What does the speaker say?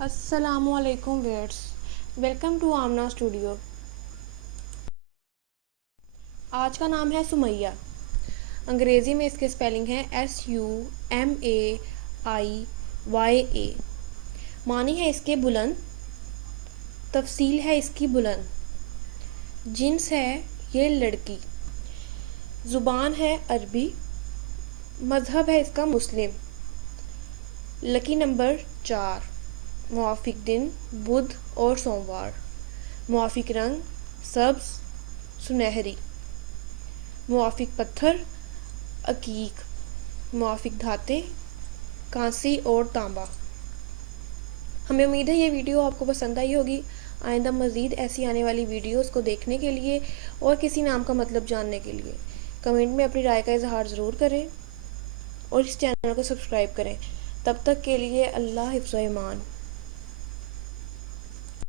السلام علیکم viewers, welcome to Amna studio. آج کا نام ہے سمیہ۔ انگریزی میں اس کے سپیلنگ ہے SUMAIYA۔ معنی ہے اس کے بلند، تفصیل ہے اس کی بلند، جنس ہے یہ لڑکی، زبان ہے عربی، مذہب ہے اس کا مسلم، لکی نمبر 4، موافق دن بدھ اور سوموار، موافق رنگ سبز سنہری، موافق پتھر عقیق، موافق دھاتیں کانسی اور تانبا۔ ہمیں امید ہے یہ ویڈیو آپ کو پسند آئی ہوگی۔ آئندہ مزید ایسی آنے والی ویڈیوز کو دیکھنے کے لیے اور کسی نام کا مطلب جاننے کے لیے کمنٹ میں اپنی رائے کا اظہار ضرور کریں اور اس چینل کو سبسکرائب کریں۔ تب تک کے لیے اللہ حفظ و ایمان۔